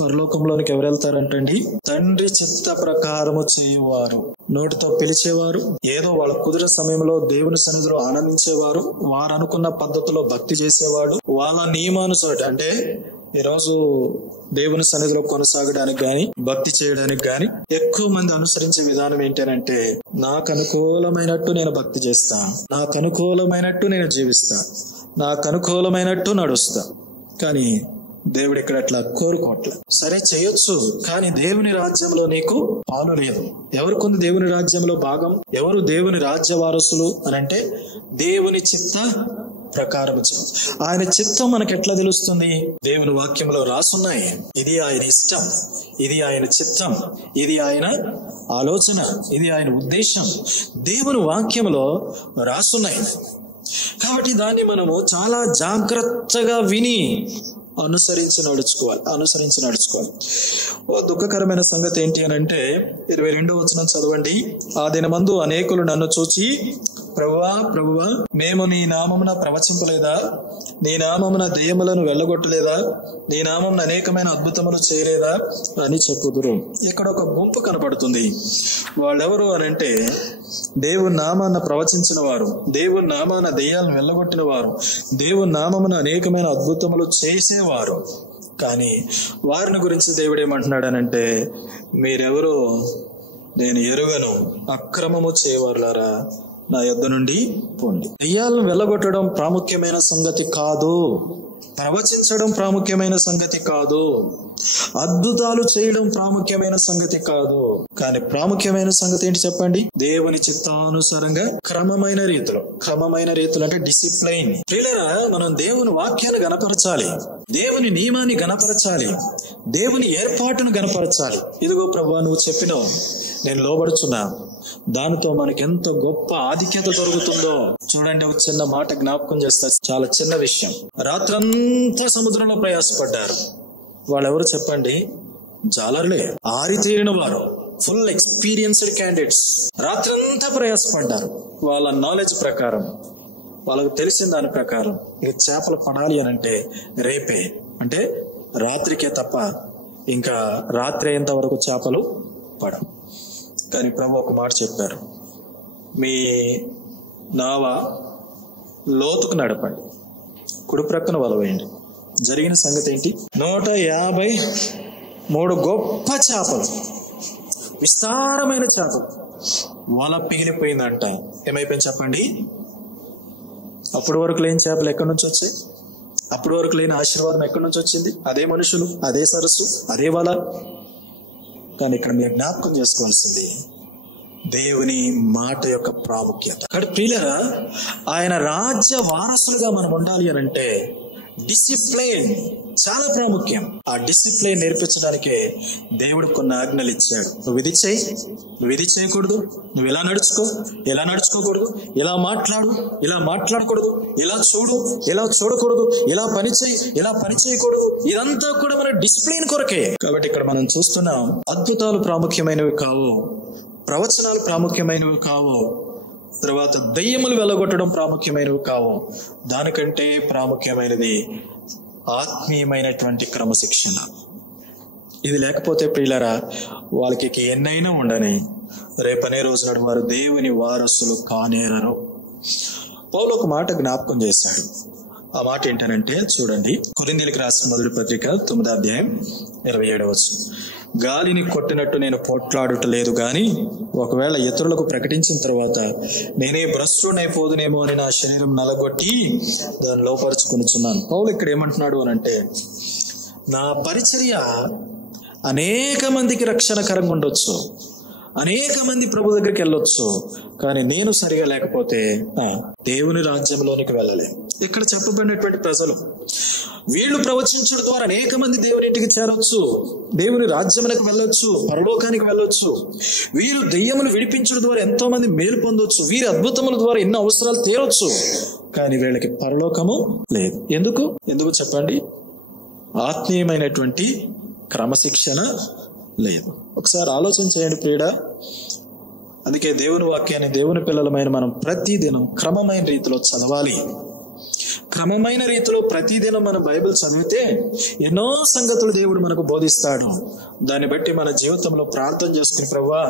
పరలోకంలోనికి ఎవరు వెళ్తారంటండి? తండ్రి చిత్త ప్రకారము చేయువారు. నోటితో పిలిచేవారు, ఏదో వాళ్ళ కుదిరే సమయంలో దేవుని సన్నిధిలో ఆనందించేవారు, వారు అనుకున్న పద్ధతిలో భక్తి చేసేవాడు, వాళ్ళ నియమానుసారం. అంటే ఈరోజు దేవుని సన్నిధిలో కొనసాగడానికి గాని భక్తి చేయడానికి గాని ఎక్కువ మంది అనుసరించే విధానం ఏంటంటే, నాకు అనుకూలమైనట్టు నేను భక్తి చేస్తా, నాకు అనుకూలమైనట్టు నేను జీవిస్తా, నాకు అనుకూలమైనట్టు నడుస్తా. కానీ దేవుడు ఇక్కడ అట్లా కోరుకోవట్లేదు. సరే చేయొచ్చు, కానీ దేవుని రాజ్యంలో నీకు పాలు లేదు. ఎవరికొంది దేవుని రాజ్యంలో భాగం? ఎవరు దేవుని రాజ్య వారసులు అని అంటే, దేవుని చిత్త ప్రకారం. ఆయన చిత్తం మనకు ఎట్లా తెలుస్తుంది? దేవుని వాక్యంలో రాసున్నాయి. ఇది ఆయన ఇష్టం, ఇది ఆయన చిత్తం, ఇది ఆయన ఆలోచన, ఇది ఆయన ఉద్దేశం. దేవుని వాక్యంలో రాసున్నాయి. కాబట్టి దాన్ని మనము చాలా జాగ్రత్తగా విని అనుసరించి నడుచుకోవాలి. ఓ దుఃఖకరమైన సంగతి ఏంటి అని అంటే, 22వ వచనం చదవండి. ఆ దినమందు అనేకులు నన్ను చూచి, ప్రభువా ప్రభువా, మేము నీ నామమున ప్రవచింపలేదా? నీ నామమున దెయ్యములను వెళ్ళగొట్టలేదా? నీ నామమున అనేకమైన అద్భుతములు చేయలేదా అని చెప్పుదురు. ఇక్కడ ఒక గుంపు కనపడుతుంది. వాళ్ళెవరు అని అంటే, దేవుని నామాన ప్రవచించిన వారు, దేవుని నామాన దెయ్యాలను వెళ్ళగొట్టిన వారు, దేవుని నామమున అనేకమైన అద్భుతములు చేసేవారు. కానీ వారిని గురించి దేవుడు ఏమంటున్నాడనంటే, మీరెవరో నేను ఎరుగను, అక్రమము చేయవారులారా నా యొద్ద నుండి పోండి. దెయ్యాలను వెళ్ళగొట్టడం ప్రాముఖ్యమైన సంగతి కాదు, ప్రవచించడం ప్రాముఖ్యమైన సంగతి కాదు, అద్భుతాలు చేయడం ప్రాముఖ్యమైన సంగతి కాదు. కానీ ప్రాముఖ్యమైన సంగతి ఏంటి చెప్పండి? దేవుని చిత్తానుసారంగా క్రమమైన రీతిలో అంటే డిసిప్లైన్. ప్రియులారా, మనం దేవుని వాక్యాన్ని గణపరచాలి, దేవుని నియమాన్ని గణపరచాలి, దేవుని ఏర్పాటును గణపరచాలి. ఇదిగో ప్రభువా, నువ్వు చెప్పినావు, నేను లోబడుచున్నా. దానితో మనకి ఎంత గొప్ప ఆధిక్యత దొరుకుతుందో చూడండి. ఒక చిన్న మాట జ్ఞాపకం చేస్తా, చాలా చిన్న విషయం. రాత్రంతా సముద్రంలో ప్రయాసపడ్డారు. వాళ్ళెవరు చెప్పండి? జాలర్లే, ఆరితేరిన వారు, ఫుల్ ఎక్స్పీరియన్స్డ్ క్యాండిడేట్స్. రాత్రంతా ప్రయాసపడ్డారు. వాళ్ళ నాలెడ్జ్ ప్రకారం, వాళ్ళకు తెలిసిన దాని ప్రకారం, ఇక చేపలు పడాలి అని అంటే రేపే, అంటే రాత్రికే తప్ప ఇంకా రాత్రి అయ్యేంత వరకు చేపలు పడవు. కానీ ప్రభు ఒక మాట చెప్పారు, మీ నావ లోతుకు నడపండి, కుడి ప్రక్కన వలవేయండి. జరిగిన సంగతి ఏంటి? 153 గొప్ప చేపలు, విస్తారమైన చేపలు. వల పిగిలిపోయిందంట. ఏమైపోయింది చెప్పండి? అప్పటి వరకు లేని చేపలు ఎక్కడి నుంచి వచ్చాయి? అప్పటి వరకు లేని ఆశీర్వాదం ఎక్కడి నుంచి వచ్చింది? అదే మనుషులు, అదే సరస్సు, అదే వల. కానీ ఇక్కడ మీరు జ్ఞాపకం చేసుకోవాల్సింది దేవుని మాట యొక్క ప్రాముఖ్యత. కాబట్టి ప్రియులారా, ఆయన రాజ్య వారసులుగా మనం ఉండాలి అని అంటే డిసిప్లైన్ చాలా ప్రాముఖ్యం. ఆ డిసిప్లైన్ నేర్పించడానికే దేవుడు కొన్ని ఆజ్ఞలు ఇచ్చాడు. నువ్వు ఇది చేయి, నువ్వు ఇది చేయకూడదు, నువ్వు ఇలా నడుచుకో, ఇలా నడుచుకోకూడదు, ఇలా మాట్లాడు, ఇలా మాట్లాడకూడదు, ఇలా చూడు, ఇలా చూడకూడదు, ఇలా పని చేయి, ఇలా పని చేయకూడదు. ఇదంతా కూడా మన డిసిప్లైన్ కొరకే. కాబట్టి ఇక్కడ మనం చూస్తున్నాం, అద్భుతాలు ప్రాముఖ్యమైనవి కావు, ప్రవచనాలు ప్రాముఖ్యమైనవి కావు, తర్వాత దెయ్యములు వెళ్ళగొట్టడం ప్రాముఖ్యమైనవి కావు. దానికంటే ప్రాముఖ్యమైనది ఆత్మీయమైనటువంటి క్రమశిక్షణ. ఇది లేకపోతే ప్రియులారా, వాళ్ళకి ఎన్నైనా ఉండని రేపనే రోజు నాడు వారు దేవుని వారసులు కానేరరు. పౌలు ఒక మాట జ్ఞాపకం చేశాడు. ఆ మాట ఏంటనంటే చూడండి, కొరింథీయులకు రాసిన మొదటి పత్రిక 9వ అధ్యాయం 27వ వచనం. గాలిని కొట్టినట్టు నేను పోట్లాడుటలేదు గాని, ఒకవేళ ఇతరులకు ప్రకటించిన తర్వాత నేనే భ్రష్టుడైపోదునేమో అని నా శరీరం నలగొట్టి దాన్ని లోపరుచుకొనుచున్నాను. పౌలు ఇక్కడ ఏమంటున్నాడు అనంటే, నా పరిచర్య అనేక మందికి రక్షణకరంగా ఉండొచ్చు, అనేక మంది ప్రభు దగ్గరికి వెళ్ళొచ్చు, కానీ నేను సరిగా లేకపోతే దేవుని రాజ్యంలోనికి వెళ్ళలేను. ఇక్కడ చెప్పబడినటువంటి ప్రజలు, వీళ్ళు ప్రవచించడం ద్వారా అనేక మంది దేవుని ఇంటికి చేరొచ్చు, దేవుని రాజ్యమునకు వెళ్ళొచ్చు, పరలోకానికి వెళ్ళొచ్చు. వీరు దెయ్యములు విడిపించడం ద్వారా ఎంతో మంది మేలు పొందొచ్చు, వీరి అద్భుతముల ద్వారా ఎన్నో అవసరాలు తీరొచ్చు, కానీ వీళ్ళకి పరలోకము లేదు. ఎందుకు చెప్పండి? ఆత్మీయమైనటువంటి క్రమశిక్షణ లేదు. ఒకసారి ఆలోచన చేయండి ప్రియుడా. అందుకే దేవుని వాక్యాన్ని దేవుని పిల్లలమైన మనం ప్రతిదినం క్రమమైన రీతిలో చదవాలి. క్రమమైన రీతిలో ప్రతిదినం మన బైబిల్ చదివితే ఎన్నో సంగతులు దేవుడు మనకు బోధిస్తాడు. దాన్ని బట్టి మన జీవితంలో ప్రార్థన చేసుకుని, ప్రభువా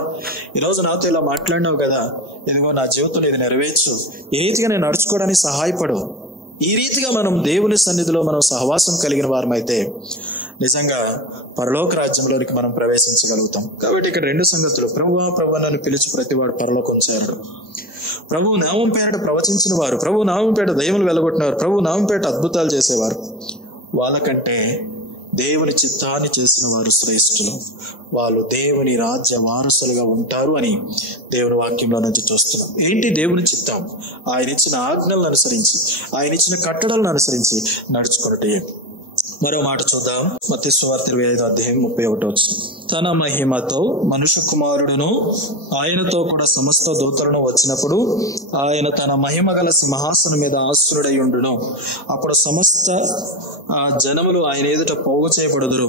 ఈరోజు నాతో ఇలా మాట్లాడినావు కదా, ఇదిగో నా జీవితంలో ఇది నెరవేర్చు, ఏ రీతిగా నేను నడుచుకోవడానికి సహాయపడు. ఈ రీతిగా మనం దేవుని సన్నిధిలో మనం సహవాసం కలిగిన వారమైతే నిజంగా పరలోక రాజ్యంలోనికి మనం ప్రవేశించగలుగుతాం. కాబట్టి ఇక్కడ 2 సంగతులు. ప్రభువా ప్రభువా నన్ను పిలిచి ప్రతివాడు పరలోకం చేరడు. ప్రభు నామం పేరిట ప్రవచించిన వారు, ప్రభు నామం పేరిట దయ్యములు వెలగొట్టినవారు, ప్రభు నామం పేరిట అద్భుతాలు చేసేవారు, వాళ్ళకంటే దేవుని చిత్తాన్ని చేసిన వారు శ్రేష్ఠులు, వాళ్ళు దేవుని రాజ్య వారసులుగా ఉంటారు అని దేవుని వాక్యంలో నుంచి చూస్తున్నాం. ఏంటి దేవుని చిత్తం? ఆయన ఇచ్చిన ఆజ్ఞలను అనుసరించి, ఆయన ఇచ్చిన కట్టడలను అనుసరించి నడుచుకున్నట్టే. మరో మాట చూద్దాం. మత్తయి సువార్త 25:31. తన మహిమతో మనుష్య కుమారుడును ఆయనతో కూడా సమస్త దూతలను వచ్చినప్పుడు ఆయన తన మహిమ గల సింహాసనం మీద ఆసీనుడై ఉండును. అప్పుడు సమస్త జనములు ఆయన ఎదుట పోగు చేయబడుదురు.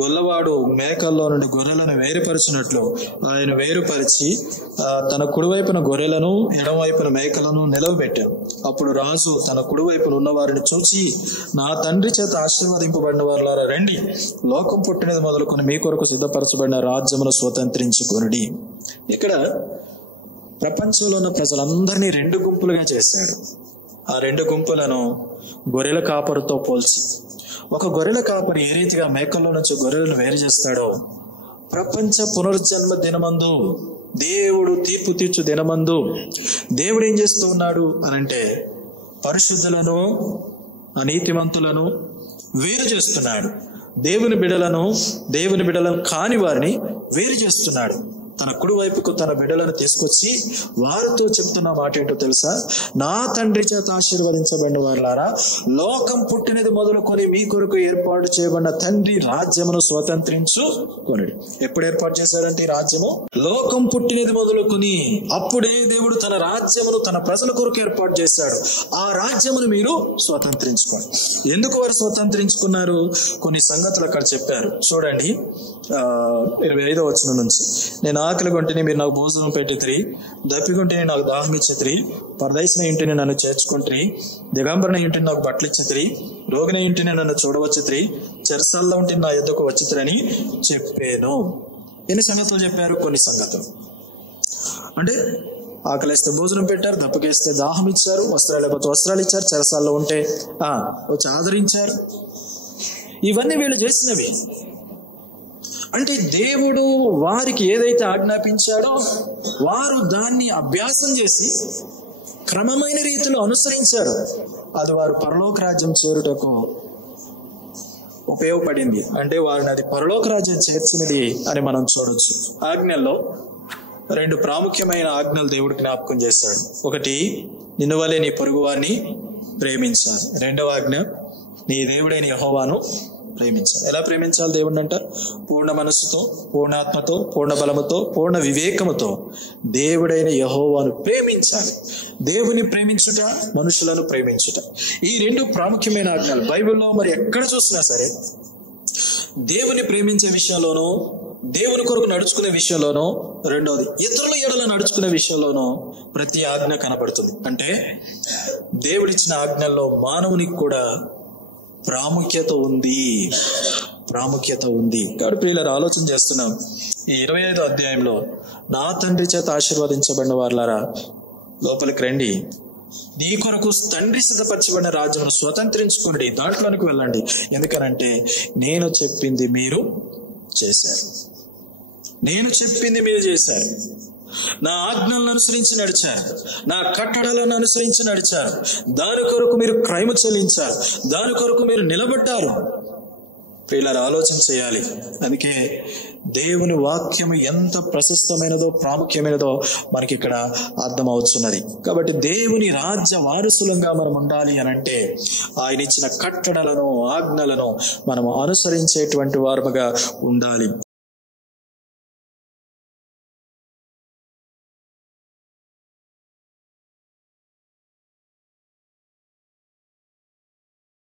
గొల్లవాడు మేకల్లో నుండి గొర్రెలను వేరుపరిచినట్లు ఆయన వేరుపరిచి తన కుడివైపున గొర్రెలను ఎడమవైపున మేకలను నిలవబెట్టారు. అప్పుడు రాజు తన కుడివైపున ఉన్న వారిని చూచి, నా తండ్రి చేత ఆశీర్వదింపబడిన వారులారా రండి, లోకం పుట్టినది మొదలుకొని మీ కొరకు సిద్ధపరచబడిన రాజ్యమును స్వతంత్రించుకొనుడి. ఇక్కడ ప్రపంచంలో ఉన్న ప్రజలందరినీ 2 గుంపులుగా చేశాడు. ఆ 2 గుంపులను గొర్రెల కాపరితో పోల్చి, ఒక గొర్రెల కాపరి ఏ రీతిగా మేకల్లో నుంచి గొర్రెలను వేరు చేస్తాడో, ప్రపంచ పునర్జన్మ దినమందు, దేవుడు తీర్పు తీర్చు దినమందు దేవుడు ఏం చేస్తూ ఉన్నాడు అనంటే పరిశుద్ధులను అనీతిమంతులను వేరు చేస్తున్నాడు. దేవుని బిడ్డలను కాని వారిని వేరు చేస్తున్నాడు. తన కుడి వైపుకు తన బిడ్డలను తీసుకొచ్చి వారితో చెప్తున్న మాట ఏంటో తెలుసా? నా తండ్రి చేత ఆశీర్వదించబడిన వారులారా, లోకం పుట్టినది మొదలుకొని మీ కొరకు ఏర్పాటు చేయబడిన తండ్రి రాజ్యమును స్వతంత్రించుకొనుడి. ఎప్పుడు ఏర్పాటు చేశాడంటే ఈ రాజ్యము? లోకం పుట్టినది మొదలుకొని అప్పుడే దేవుడు తన రాజ్యమును తన ప్రజల కొరకు ఏర్పాటు చేశాడు. ఆ రాజ్యమును మీరు స్వతంత్రించుకోండి. ఎందుకు వారు స్వతంత్రించుకున్నారు? కొన్ని సంగతులు అక్కడ చెప్పారు. చూడండి 25వ వచనం నుంచి. నేను ఆకలి కొంటిని మీరు నాకు భోజనం పెట్టితిరి, దప్పికొంటిని నాకు దాహం ఇచ్చితిరి, పరదేశిన ఇంటిని నన్ను చేర్చుకుంటురి, దిగంబరణ ఇంటిని నాకు బట్టలు ఇచ్చితిరి, రోగిన ఇంటిని నన్ను చూడవచ్చితిరి, చెరసాల్లో ఉంటే నా యొద్దకు వచ్చితిరని చెప్పాను. ఎన్ని సంగతులు చెప్పారు? కొన్ని సంగతులు. అంటే ఆకలిస్తే భోజనం పెట్టారు, దప్పకేస్తే దాహం ఇచ్చారు, వస్త్రాలు లేకపోతే వస్త్రాలు ఇచ్చారు, చెరసాల్లో ఉంటే వచ్చి ఆదరించారు. ఇవన్నీ వీళ్ళు చేసినవి. అంటే దేవుడు వారికి ఏదైతే ఆజ్ఞాపించాడో వారు దాన్ని అభ్యాసం చేసి క్రమమైన రీతిలో అనుసరించారు. అది వారు పరలోక రాజ్యం చేరుటకు ఉపయోగపడింది. అంటే వారిని అది పరలోక రాజ్యం చేర్చినది అని మనం చూడొచ్చు. ఆజ్ఞల్లో 2 ప్రాముఖ్యమైన ఆజ్ఞలు దేవుడు జ్ఞాపకం చేశాడు. ఒకటి, నిన్ను వలె నీ పొరుగు వారిని ప్రేమించాలి. 2వ ఆజ్ఞ, నీ దేవుడైన యెహోవాను ప్రేమించాలి. ఎలా ప్రేమించాలి దేవుడిని అంట? పూర్ణ మనస్సుతో, పూర్ణాత్మతో, పూర్ణ బలముతో, పూర్ణ వివేకముతో దేవుడైన యెహోవాను ప్రేమించాలి. దేవుని ప్రేమించుట, మనుషులను ప్రేమించుట, ఈ 2 ప్రాముఖ్యమైన ఆజ్ఞలు. బైబిల్లో మరి ఎక్కడ చూసినా సరే దేవుని ప్రేమించే విషయంలోనూ, దేవుని కొరకు నడుచుకునే విషయంలోనూ, రెండవది ఇతరుల ఎడల నడుచుకునే విషయంలోనూ ప్రతి ఆజ్ఞ కనబడుతుంది. అంటే దేవుడిచ్చిన ఆజ్ఞల్లో మానవునికి కూడా ప్రాముఖ్యత ఉంది. కాబట్టి ప్రియులారా, ఆలోచన చేస్తున్నాం. ఈ 25వ అధ్యాయంలో నా తండ్రి చేత ఆశీర్వదించబడిన వారులారా లోపలికి రండి, నీ కొరకు తండ్రి సిద్ధపరచబడిన రాజ్యమును స్వతంత్రించుకోండి, దాంట్లోనికి వెళ్ళండి. ఎందుకనంటే నేను చెప్పింది మీరు చేశారు. నా ఆజ్ఞలను అనుసరించి నడిచారు, నా కట్టడలను అనుసరించి నడిచారు, దాని కొరకు మీరు క్రయము చెల్లించారు, దాని కొరకు మీరు నిలబడ్డారు. ప్రియులారా, ఆలోచన చేయాలి. అందుకే దేవుని వాక్యము ఎంత ప్రశస్తమైనదో, ప్రాముఖ్యమైనదో మనకి ఇక్కడ అర్థమవుతున్నది. కాబట్టి దేవుని రాజ్య వారసులంగా మనం ఉండాలి అని అంటే ఆయన ఇచ్చిన కట్టడలను, ఆజ్ఞలను మనం అనుసరించేటువంటి వారముగా ఉండాలి.